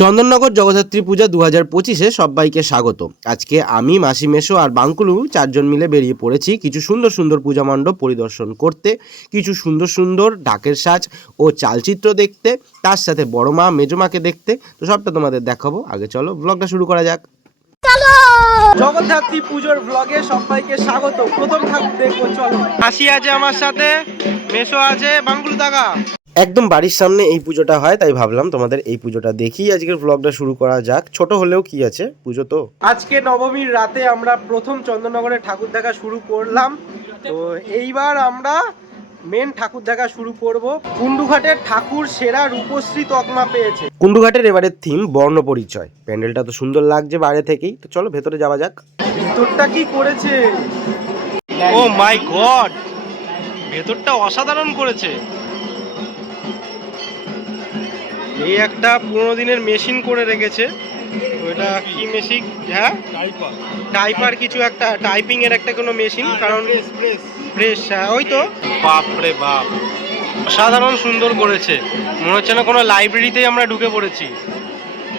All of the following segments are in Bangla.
চন্দননগর জগদ্ধাত্রী পূজা দু হাজার পঁচিশে সবাইকে স্বাগত। আজকে আমি মাসি মেশো আর বাঙ্কুলু চারজন মিলে বেরিয়ে পড়েছি কিছু সুন্দর সুন্দর পূজা মণ্ডপ পরিদর্শন করতে কিছু সুন্দর সুন্দর ঢাকের সাজ ও চালচিত্র দেখতে তার সাথে বড় মা মেজো মাকে দেখতে। তো সবটা তোমাদের দেখাবো। আগে চলো ব্লগটা শুরু করা যাক। জগদ্ধাত্রী পুজোর ব্লগে সবাইকে স্বাগত। প্রথম ঠাকুর দেখব চলো। হাসি আছে আমার সাথে মেশো আছে বাঙ্গুল দাগা একদম বাড়ির সামনে এই পুজোটা হয় তাই ভাবলাম তোমাদের এই পুজোটা দেখি আজকের ব্লগটা শুরু করা যাক। ছোট হলেও কি আছে পুজো তো? আজকে নবমীর রাতে আমরা প্রথম চন্দননগরে ঠাকুর দেখা শুরু করলাম। তো এইবার আমরা মেন ঠাকুর দেখা শুরু করব। কুন্ডুঘাটের ঠাকুর সেরা রূপশ্রী তকমা পেয়েছে। কুন্ডুঘাটের এবারের থিম বর্ণ পরিচয়। প্যান্ডেলটা তো সুন্দর লাগছে বাইরে থেকেই। তো চলো ভেতরে যাওয়া যাক। ভিতরটা কি করেছে? ও মাই গড ভেতরটা অসাধারণ করেছে। এই একটা পুরোনো দিনের মেশিন করে রেখেছে। ওইটা কি মেশিন? হ্যাঁ? টাইপার কিছু একটা টাইপিং এর একটা কোনো মেশিন কারণ প্রেস হ্যাঁ ওই তো। বাপ রে বাপ। অসাধারণ সুন্দর করেছে। মনে হচ্ছে না কোনো লাইব্রেরিতেই আমরা ঢুকে পড়েছি।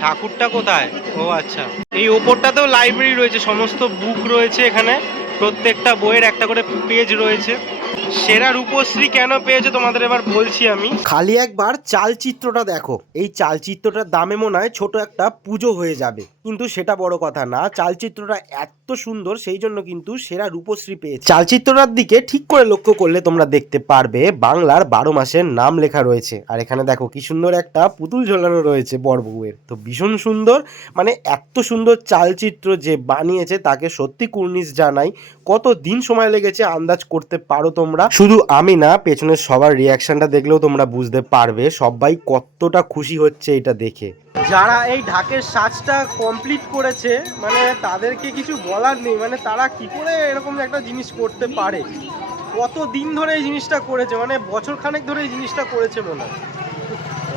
ঠাকুরটা কোথায়? ও আচ্ছা। এই ওপরটাতেও লাইব্রেরি রয়েছে সমস্ত বুক রয়েছে এখানে। প্রত্যেকটা বইয়ের একটা করে পেজ রয়েছে। সেরা রূপশ্রী কেন পেয়েছে তোমাদের এবার বলছি আমি। খালি একবার চালচিত্রটা দেখো। এই চালচিত্রটার দামে মনে হয় ছোট একটা পুজো হয়ে যাবে। কিন্তু সেটা বড় কথা না, চালচিত্রটা এত সুন্দর, সেই জন্য কিন্তু সেরা রূপশ্রী পেয়েছে। চালচিত্রটার দিকে ঠিক করে লক্ষ্য করলে তোমরা দেখতে পারবে, বাংলার বারো মাসের নাম লেখা রয়েছে। আর এখানে দেখো কি সুন্দর একটা পুতুল ঝোলানো রয়েছে বরবউয়ের তো ভীষণ সুন্দর মানে এত সুন্দর চালচিত্র যে বানিয়েছে, তাকে সত্যি কুর্নিশ জানাই। কত দিন সময় লেগেছে আন্দাজ করতে পারো তোমরা? শুধু আমি না পেছনের সবার রিয়াকশনটা দেখলেও তোমরা বুঝতে পারবে সবাই কতটা খুশি হচ্ছে এটা দেখে। যারা এই ঢাকের সাজটা কমপ্লিট করেছে মানে তাদেরকে কিছু বলার নেই মানে তারা কি করে এরকম একটা জিনিস করতে পারে? কত দিন ধরে এই জিনিসটা করেছে মানে বছর খানেক ধরে এই জিনিসটা করেছে মনে হয়।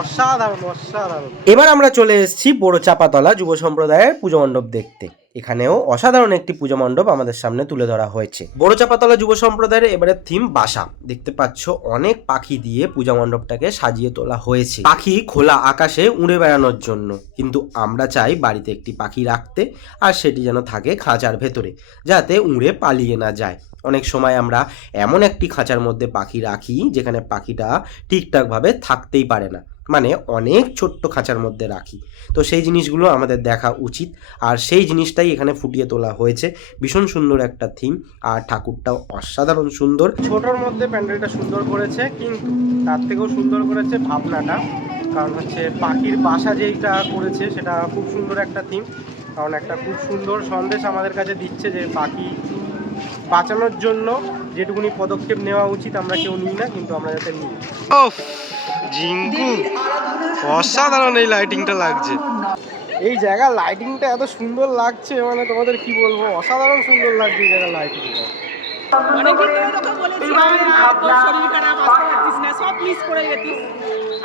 অসাধারণ অসাধারণ। এবার আমরা চলে এসেছি বড় চাপাতলা যুব সম্প্রদায়ের পুজো মণ্ডপ দেখতে। এখানেও অসাধারণ একটি পুজো মণ্ডপ আমাদের সামনে তুলে ধরা হয়েছে। বড় চাপাতলা যুব সম্প্রদায়ের এবারে থিম বাসা। দেখতে পাচ্ছ অনেক পাখি দিয়ে পূজা মণ্ডপটাকে সাজিয়ে তোলা হয়েছে। পাখি খোলা আকাশে উড়ে বেড়ানোর জন্য। কিন্তু আমরা চাই বাড়িতে একটি পাখি রাখতে আর সেটি যেন থাকে খাঁচার ভেতরে, যাতে উড়ে পালিয়ে না যায়। অনেক সময় আমরা এমন একটি খাঁচার মধ্যে পাখি রাখি যেখানে পাখিটা ঠিকঠাকভাবে থাকতেই পারে না। মানে অনেক ছোট্ট খাঁচার মধ্যে রাখি। তো সেই জিনিসগুলো আমাদের দেখা উচিত। আর সেই জিনিসটাই এখানে ফুটিয়ে তোলা হয়েছে। ভীষণ সুন্দর একটা থিম আর ঠাকুরটাও অসাধারণ সুন্দর। ছোটর মধ্যে প্যান্ডেলটা সুন্দর করেছে কিন্তু তার থেকেও সুন্দর করেছে ভাবনাটা কারণ হচ্ছে পাখির বাসা যেইটা করেছে সেটা খুব সুন্দর একটা থিম কারণ একটা খুব সুন্দর সন্দেশ আমাদের কাছে দিচ্ছে যে পাখি বাঁচানোর জন্য যেটুকুনি পদক্ষেপ নেওয়া উচিত আমরা কেউ নিই না কিন্তু আমরা যাতে নিই। জিঙ্কু অসাধারণ এই লাইটিংটা লাগছে। এই জায়গার লাইটিংটা এত সুন্দর লাগছে মানে তোমাদের কি বলব? অসাধারণ সুন্দর লাগছে এই জায়গার লাইটিংটা অনেকদিন ধরে তোকে বলেছি তোর শরীর খারাপ আসতে পারছিস না সব মিস করে গেছিস।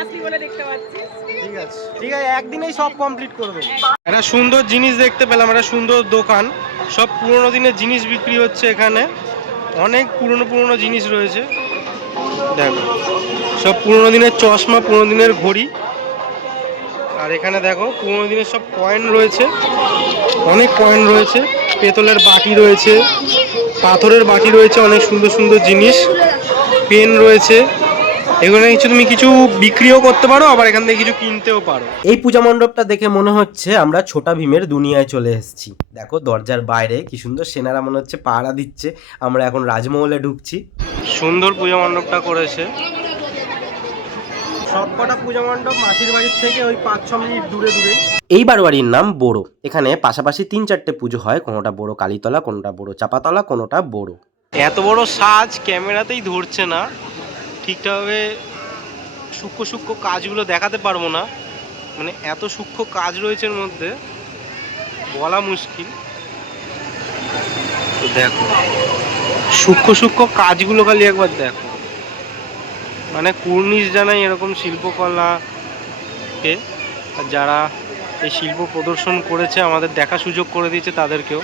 আসলি বলে দেখতে পাচ্ছিস ঠিক আছে। ঠিক আছে একদিনেই সব কমপ্লিট করে দেবো। একটা সুন্দর জিনিস দেখতে পেলাম একটা সুন্দর দোকান। সব পুরোনো দিনের জিনিস বিক্রি হচ্ছে এখানে। অনেক পুরনো পুরনো জিনিস রয়েছে। দেখো সব পুরোনো দিনের চশমা পুরোনো দিনের ঘড়ি। আর এখানে দেখো পুরোনো দিনের সব কয়েন রয়েছে। অনেক কয়েন রয়েছে। পেতলের বাটি রয়েছে। পাথরের বাটি রয়েছে। অনেক সুন্দর সুন্দর জিনিস। পেন রয়েছে। এখানে কিছু তুমি কিছু বিক্রিও করতে পারো আবার এখান থেকে কিছু কিনতেও পারো। এই পূজা মণ্ডপটা দেখে মনে হচ্ছে আমরা ছোটা ভীমের দুনিয়ায় চলে এসেছি। দেখো দরজার বাইরে কি সুন্দর সেনারা মনে হচ্ছে পাহারা দিচ্ছে। আমরা এখন রাজমহলে ঢুকছি। সুন্দর পূজা মণ্ডপটা করেছে। সবকটা পূজা মণ্ডপ মাসির বাড়ির থেকে ওই পাঁচ ছ মিনিট দূরে দূরে এই বারোয়ারির নাম বড়ো এখানে পাশাপাশি তিন চারটে পুজো হয় কোনোটা বড় কালীতলা কোনোটা বড় চাপাতলা কোনোটা বড় এত বড় সাজ ক্যামেরাতেই ধরছে না। ঠিকঠাকভাবে সূক্ষ্ম সূক্ষ্ম কাজগুলো দেখাতে পারব না। মানে এত সূক্ষ্ম কাজ রয়েছে এর মধ্যে বলা মুশকিল। তো দেখো সূক্ষ্ম সূক্ষ্ম কাজগুলো খালি একবার দেখো। মানে কুর্নিশ জানাই এরকম শিল্পকলাকে যারা এই শিল্প প্রদর্শন করেছে আমাদের দেখা সুযোগ করে দিয়েছে তাদেরকেও।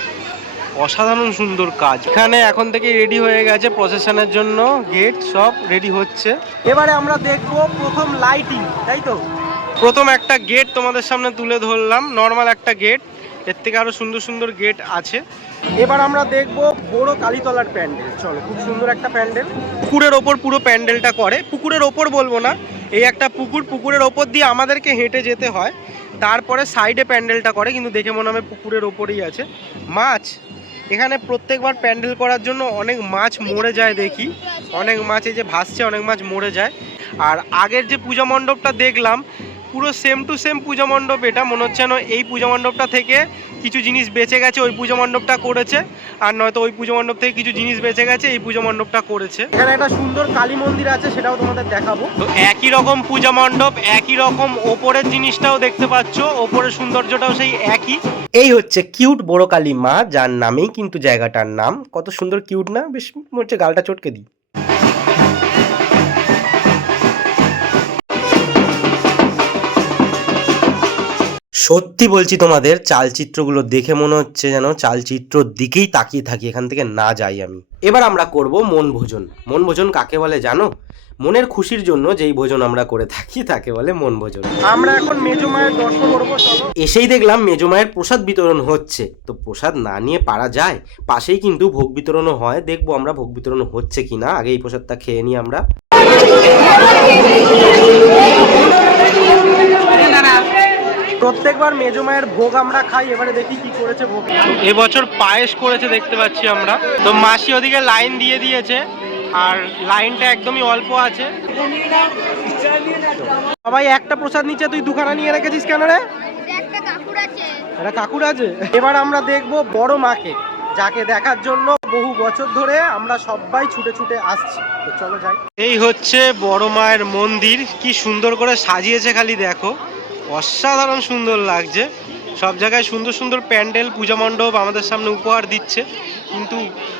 অসাধারণ সুন্দর কাজ। এখানে এখন থেকে রেডি হয়ে গেছে প্রসেশনের জন্য। গেট সব রেডি হচ্ছে। এবারে আমরা দেখব প্রথম লাইটিং তাই তো? প্রথম একটা গেট তোমাদের সামনে তুলে ধরলাম। নর্মাল একটা গেটের থেকে আরও সুন্দর সুন্দর গেট আছে। এবার আমরা দেখব বড় কালীতলার প্যান্ডেল। চলো, খুব সুন্দর একটা প্যান্ডেল। পুকুরের ওপর পুরো প্যান্ডেলটা করে। পুকুরের ওপর বলব না, এই একটা পুকুর, পুকুরের ওপর দিয়ে আমাদেরকে হেঁটে যেতে হয়। তারপরে সাইডে প্যান্ডেলটা করে, কিন্তু দেখে মনে হবে পুকুরের ওপরেই আছে। মাছ, এখানে প্রত্যেকবার প্যান্ডেল করার জন্য অনেক মাছ মরে যায় দেখি। অনেক মাছ এই যে ভাসছে, অনেক মাছ মরে যায়। আর আগের যে পূজা মণ্ডপটা দেখলাম, পুরো সেম টু সেম পূজা মণ্ডপ এটা। মনে হচ্ছে যেন এই পূজা মণ্ডপটা থেকে কিছু জিনিস বেঁচে গেছে ওই পূজা মণ্ডপটা করেছে। আর নয়তো ওই পুজো মণ্ডপ থেকে কিছু জিনিস বেঁচে গেছে এই পূজা মণ্ডপটা করেছে। এখানে একটা সুন্দর কালী মন্দির আছে সেটাও তোমাদের দেখাবো। তো একই রকম পূজা মণ্ডপ একই রকম ওপরের জিনিসটাও দেখতে পাচ্ছ ওপরের সৌন্দর্যটাও সেই একই। এই হচ্ছে কিউট বড় কালী মা যার নামেই কিন্তু জায়গাটার নাম। কত সুন্দর কিউট না? বেশ মনে হচ্ছে গালটা চটকে দিই। সত্যি বলছি তোমাদের চালচিত্রগুলো দেখে মনে হচ্ছে যেন চালচিত্রর দিকেই তাকিয়ে থাকি এখান থেকে না যাই আমি। এবার আমরা করব মন ভোজন। মন ভোজন কাকে বলে জানো? মনের খুশির জন্য যেই ভোজন আমরা করে থাকি তাকে বলে মন ভোজন। আমরা এখন মেজো মায়ের দর্শন করব চলো। এসেই দেখলাম মেজমায়ের প্রসাদ বিতরণ হচ্ছে। তো প্রসাদ না নিয়ে পারা যায়? পাশেই কিন্তু ভোগ বিতরণও হয়। দেখব আমরা ভোগ বিতরণ হচ্ছে কিনা। আগে এই প্রসাদটা খেয়ে নিই আমরা। প্রত্যেকবার মেজো মায়ের ভোগ আমরা খাই এবারে দেখি কি করেছে ভোগ। এবছর পায়েস করেছে দেখতে পাচ্ছি আমরা। তো মাসি ওদিকে লাইন দিয়ে দিয়েছে আর লাইনটা একদমই অল্প আছে। সবাই একটা প্রসাদ নিচে তুই দুখানা নিয়ে রেখেছিস কেন রে? একটা কাকুর আছে। এটা কাকুর আছে? এবার আমরা দেখব বড় মাকে যাকে দেখার জন্য বহু বছর ধরে আমরা সবাই ছুটে ছুটে আসছি। তো চলো যাই। এই হচ্ছে বড় মায়ের মন্দির কি সুন্দর করে সাজিয়েছে খালি দেখো। অসাধারণ সুন্দর লাগছে। সব জায়গায় সুন্দর সুন্দর প্যান্ডেল, পূজা মণ্ডপ আমাদের সামনে উপহার দিচ্ছে। কিন্তু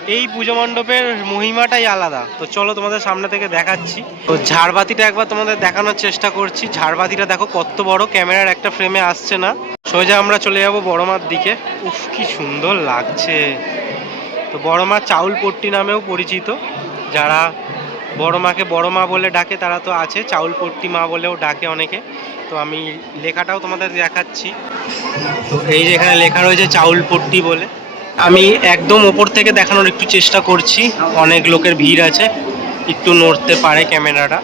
এই পূজা মণ্ডপের মহিমাটাই আলাদা। তো চলো তোমাদের সামনে থেকে দেখাচ্ছি। তো ঝাড়বাতিটা একবার তোমাদের দেখানোর চেষ্টা করছি। ঝাড়বাতিটা দেখো কত বড়, ক্যামেরার একটা ফ্রেমে আসছে না। সোজা আমরা চলে যাব বড় মার দিকে। উফ, কি সুন্দর লাগছে। তো বড় মা চাউল পট্টি নামেও পরিচিত। যারা বড় মাকে বড় মা বলে ডাকে, তারা তো আছে চাউল পট্টি মা বলেও ডাকে অনেকে। তো আমি লেখাটাও তোমাদের দেখাচ্ছি। তো এই যে এখানে লেখা রয়েছে চাউল পট্টি বলে। আমি একদম ওপর থেকে দেখানোর একটু চেষ্টা করছি, অনেক লোকের ভিড় আছে, একটু নড়তে পারে ক্যামেরাটা।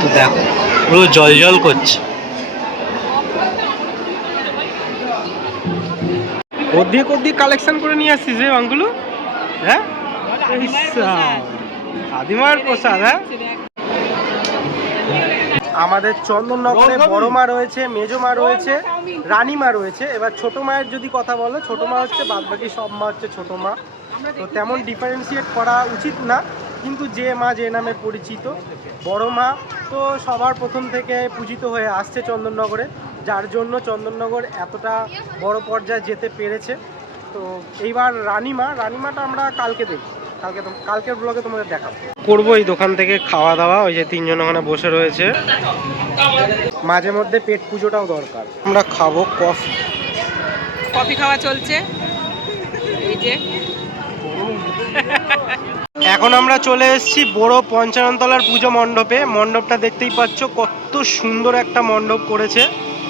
তো দেখো, পুরো জল জল করছে। ওদিক ওদিক কালেকশন করে নিয়ে আসছিস রে বাংগুলো হ্যাঁ? ইসা, আদিমার প্রসাদ হ্যাঁ? আমাদের চন্দননগরে বড় মা রয়েছে মেজো মা রয়েছে রানী মা রয়েছে। এবার ছোট মায়ের যদি কথা বলো ছোট মা হচ্ছে বাদ বাকি সব মা হচ্ছে ছোট মা। তো তেমন ডিফারেন্সিয়েট করা উচিত না কিন্তু যে মা যে নামে পরিচিত বড় মা তো সবার প্রথম থেকে পূজিত হয়ে আসছে চন্দননগরে যার জন্য চন্দননগর এতটা বড় পর্যায়ে যেতে পেরেছে। তো এইবার রানীমা রানীমাটা আমরা কালকে দেখব। কালকে কালকের ব্লগে তোমাদের দেখাবো। করব এই দোকান থেকে খাওয়া দাওয়া ওই যে তিনজন ওখানে বসে রয়েছে। মাঝে মধ্যে পেট পুজোটাও দরকার। আমরা খাব কফি। কফি খাওয়া চলছে। এই যে। এখন আমরা চলে এসেছি বড় পঞ্চাননতলার পুজো মণ্ডপে। মণ্ডপটা দেখতেই পাচ্ছ কত সুন্দর একটা মণ্ডপ করেছে।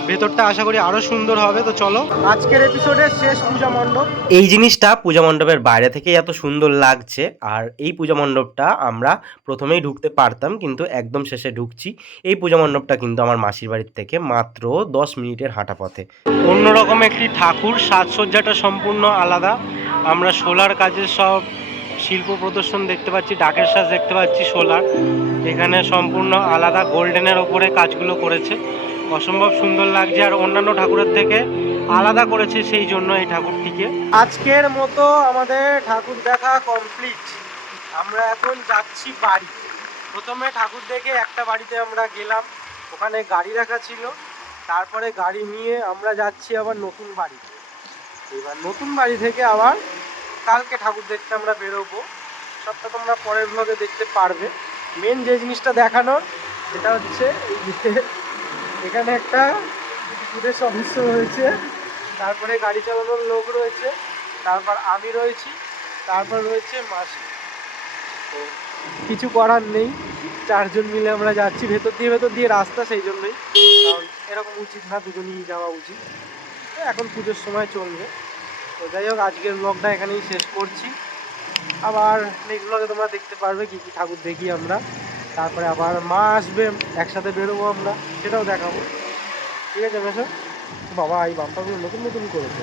ভেতরটা আশা করি আরও সুন্দর হবে তো চলো। আজকের এপিসোডের শেষ পূজা মণ্ডপ। এই জিনিসটা পূজা মণ্ডপের বাইরে থেকে এত সুন্দর লাগছে আর এই পূজা মণ্ডপটা আমরা প্রথমেই ঢুকতে পারতাম কিন্তু একদম শেষে ঢুকছি। এই পূজা মণ্ডপটা কিন্তু আমার মাসির বাড়ির থেকে মাত্র দশ মিনিটের হাঁটা পথে। অন্যরকম একটি ঠাকুর সাজসজ্জাটা সম্পূর্ণ আলাদা। আমরা সোলার কাজের সব শিল্প প্রদর্শন দেখতে পাচ্ছি ডাকের সাজ দেখতে পাচ্ছি সোলার। এখানে সম্পূর্ণ আলাদা গোল্ডেনের ওপরে কাজগুলো করেছে। অসম্ভব সুন্দর লাগছে আর অন্যান্য ঠাকুরের থেকে আলাদা করেছে সেই জন্য এই ঠাকুরটিকে। আজকের মতো আমাদের ঠাকুর দেখা কমপ্লিট আমরা এখন যাচ্ছি বাড়ি। প্রথমে ঠাকুর দেখে একটা বাড়িতে আমরা গেলাম। ওখানে গাড়ি রাখা ছিল। তারপরে গাড়ি নিয়ে আমরা যাচ্ছি আবার নতুন বাড়িতে। এবার নতুন বাড়ি থেকে আবার কালকে ঠাকুর দেখতে আমরা বেরোবো। সবটা তোমরা পরের ব্লগে দেখতে পারবে। মেন যে জিনিসটা দেখানোর, সেটা হচ্ছে এই এখানে একটা ফুটের সদস্য রয়েছে, তারপরে গাড়ি চালানোর লোক রয়েছে, তারপর আমি রয়েছি, তারপর রয়েছে মাসি। কিছু করার নেই, চারজন মিলে আমরা যাচ্ছি ভেতর দিয়ে ভেতর দিয়ে রাস্তা সেই জন্যই। এরকম উচিত না, দুজনই যাওয়া উচিত। তো এখন পুজোর সময় চলবে। তো যাই হোক, আজকের ব্লগটা এখানেই শেষ করছি। আবার নেক্সট ব্লগে তোমরা দেখতে পারবে কী কী ঠাকুর দেখি আমরা। তারপরে আবার মা আসবে, একসাথে বেরোবো আমরা, সেটাও দেখাবো ঠিক আছে, বেশ বাবা, এই বাম্পারগুলো নতুন নতুন করেছে।